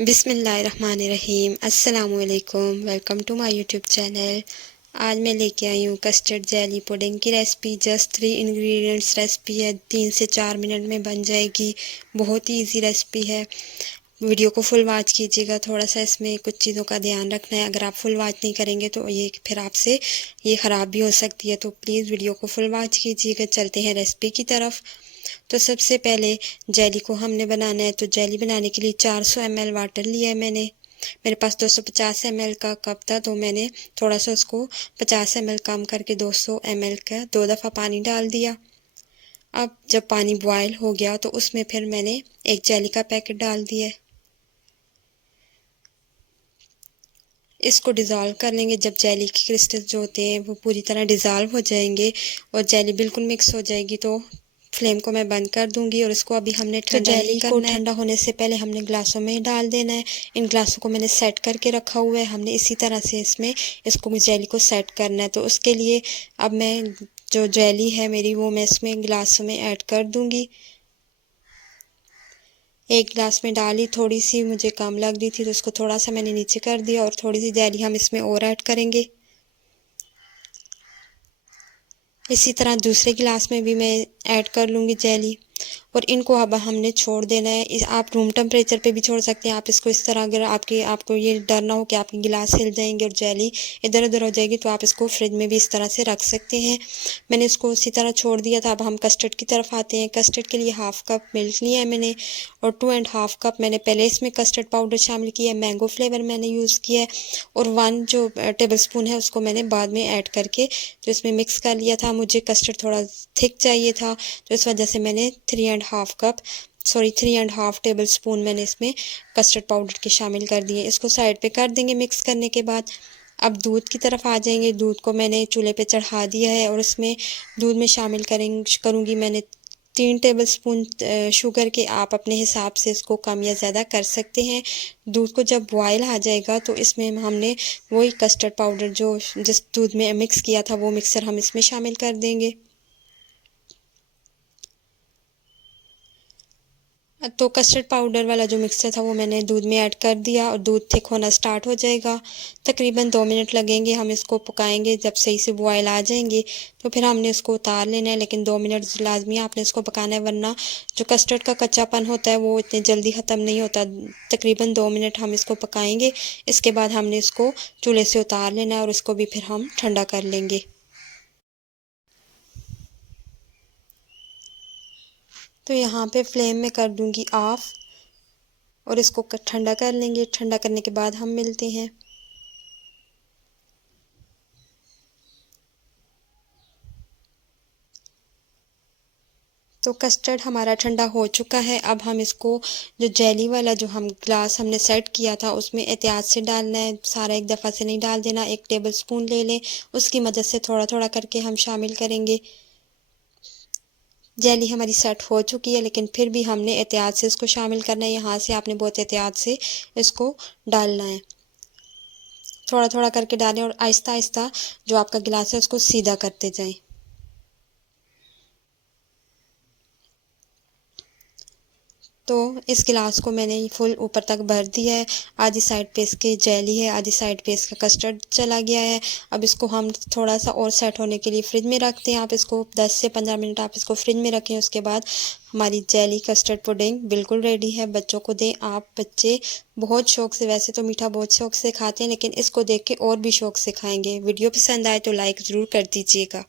बिस्मिल्लाहिर्रहमानिर्रहीम अस्सलामुअलैकुम। Welcome to my YouTube channel. आज मैं लेके आई हूँ कस्टर्ड जेली पुडिंग की रेसिपी। जस्ट 3 इंग्रेडिएंट्स रेसिपी है, 3 से 4 मिनट में बन जाएगी। बहुत ही इजी रेसिपी है। वीडियो को फुल वॉच कीजिएगा। थोड़ा सा इसमें कुछ चीज़ों का ध्यान रखना है। अगर आप फुल वॉच नहीं करेंगे तो ये फिर आपसे ये ख़राब भी हो सकती है, तो प्लीज़ वीडियो को फुल वॉच कीजिएगा। चलते हैं रेसिपी की तरफ। तो सबसे पहले जेली को हमने बनाना है। तो जेली बनाने के लिए 400 ml वाटर लिया है मैंने। मेरे पास 250 ml का कप था, तो मैंने थोड़ा सा उसको 50 ml कम करके 200 ml का 2 दफ़ा पानी डाल दिया। अब जब पानी बॉयल हो गया तो उसमें फिर मैंने एक जेली का पैकेट डाल दिया। इसको डिज़ोल्व कर लेंगे। जब जेली के क्रिस्टल जो होते हैं वो पूरी तरह डिज़ोल्व हो जाएंगे और जेली बिल्कुल मिक्स हो जाएगी, तो फ्लेम को मैं बंद कर दूंगी। और इसको अभी हमने ठंडा नहीं करना है। जेली को ठंडा होने से पहले हमने ग्लासों में डाल देना है। इन ग्लासों को मैंने सेट करके रखा हुआ है। हमने इसी तरह से इसमें इसको जेली को सेट करना है। तो उसके लिए अब मैं जो जेली है मेरी वो मैं इसमें ग्लासों में ऐड कर दूंगी। एक गिलास में डाली, थोड़ी सी मुझे कम लग रही थी तो उसको थोड़ा सा मैंने नीचे कर दिया और थोड़ी सी जेली हम इसमें और ऐड करेंगे। इसी तरह दूसरे गिलास में भी मैं ऐड कर लूँगी जेली। और इनको अब हमने छोड़ देना है। आप रूम टेम्परेचर पे भी छोड़ सकते हैं। आप इसको इस तरह, अगर आपको ये डर ना हो कि आपके गिलास हिल जाएंगे और जेली इधर उधर हो जाएगी, तो आप इसको फ्रिज में भी इस तरह से रख सकते हैं। मैंने इसको इसी तरह छोड़ दिया था। अब हम कस्टर्ड की तरफ आते हैं। कस्टर्ड के लिए हाफ़ कप मिल्क लिया है मैंने और 2.5 कप मैंने पहले इसमें कस्टर्ड पाउडर शामिल किया है। मैंगो फ्लेवर मैंने यूज़ किया है और 1 जो टेबल स्पून है उसको मैंने बाद में ऐड करके तो इसमें मिक्स कर लिया था। मुझे कस्टर्ड थोड़ा थिक चाहिए था, तो इस वजह से मैंने 3.5 टेबल स्पून मैंने इसमें कस्टर्ड पाउडर के शामिल कर दिए। इसको साइड पे कर देंगे मिक्स करने के बाद। अब दूध की तरफ आ जाएंगे। दूध को मैंने चूल्हे पे चढ़ा दिया है और इसमें दूध में शामिल करूँगी मैंने 3 टेबल स्पून शुगर के। आप अपने हिसाब से इसको कम या ज़्यादा कर सकते हैं। दूध को जब बॉयल आ जाएगा तो इसमें हमने वही कस्टर्ड पाउडर जो जिस दूध में मिक्स किया था वो मिक्सर हम इसमें शामिल कर देंगे। तो कस्टर्ड पाउडर वाला जो मिक्सचर था वो मैंने दूध में ऐड कर दिया और दूध थिक होना स्टार्ट हो जाएगा। तकरीबन 2 मिनट लगेंगे। हम इसको पकाएंगे। जब सही से बॉयल आ जाएंगे तो फिर हमने इसको उतार लेना है, लेकिन 2 मिनट लाजमी आपने इसको पकाना है, वरना जो कस्टर्ड का कच्चापन होता है वो इतने जल्दी ख़त्म नहीं होता। तकरीबन 2 मिनट हम इसको पकाएंगे। इसके बाद हमने इसको चूल्हे से उतार लेना है और इसको भी फिर हम ठंडा कर लेंगे। तो यहाँ पे फ्लेम में कर दूँगी ऑफ़ और इसको ठंडा कर लेंगे। ठंडा करने के बाद हम मिलते हैं। तो कस्टर्ड हमारा ठंडा हो चुका है। अब हम इसको जो जेली वाला जो हम ग्लास हमने सेट किया था उसमें एहतियात से डालना है। सारा एक दफ़ा से नहीं डाल देना। 1 टेबल स्पून ले लें, उसकी मदद से थोड़ा थोड़ा करके हम शामिल करेंगे। जेली हमारी सेट हो चुकी है, लेकिन फिर भी हमने एहतियात से इसको शामिल करना है। यहाँ से आपने बहुत एहतियात से इसको डालना है। थोड़ा थोड़ा करके डालें और आहिस्ता आहिस्ता जो आपका गिलास है उसको सीधा करते जाएं। तो इस गिलास को मैंने फुल ऊपर तक भर दिया है। आधी साइड पे इसके जेली है, आधी साइड पे इसका कस्टर्ड चला गया है। अब इसको हम थोड़ा सा और सेट होने के लिए फ्रिज में रखते हैं। आप इसको 10 से 15 मिनट आप इसको फ्रिज में रखें। उसके बाद हमारी जेली कस्टर्ड पुडिंग बिल्कुल रेडी है। बच्चों को दें आप। बच्चे बहुत शौक से, वैसे तो मीठा बहुत शौक से खाते हैं, लेकिन इसको देख के और भी शौक से खाएंगे। वीडियो पसंद आए तो लाइक ज़रूर कर दीजिएगा।